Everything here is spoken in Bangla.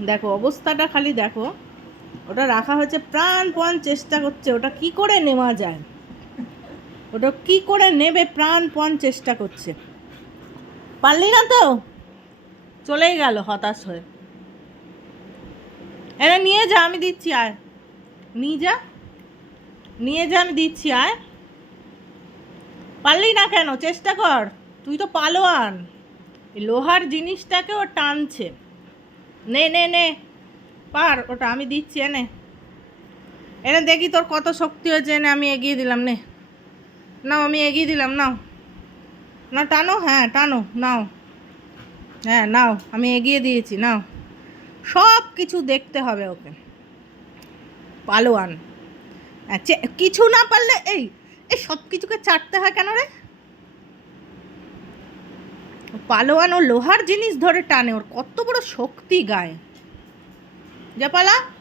দেখো, অবস্থাটা খালি দেখো। ওটা রাখা হচ্ছে প্রাণপণ চেষ্টা করছে। ওটা কি করে নেওয়া যায়? ওটা কি করে নেবে, প্রাণপণ চেষ্টা করছে। পারলি না তো? চলেই গেল হতাশ হয়ে। এনে নিয়ে যা, আমি দিচ্ছি, আয়। নিয়ে যা। নিয়ে যা, আমি দিচ্ছি, আয়। পারলি না কেন? চেষ্টা কর। তুই তো পালোয়ান। লোহার জিনিসটাকে ও টানছে। নে নে নে। পার, ওটা আমি দিচ্ছি, এনে। এনে দেখি তোর কত শক্তি হয়েছে, এনে আমি এগিয়ে দিলাম, নে। নাও, আমি এগিয়ে দিলাম, নাও। না, টানো? হ্যাঁ টানো, নাও। হ্যাঁ নাও, আমি এগিয়ে দিয়েছি, নাও। সব কিছু দেখতে হবে ওকে। পালোয়ান। চে- কিছু না পারলে, এই এই সব কিছুকে চাটতে হয় কেন রে? পালোয়ান ও লোহার জিনিস ধরে টানে ওর কত বড় শক্তি গায়ে। যা পালা।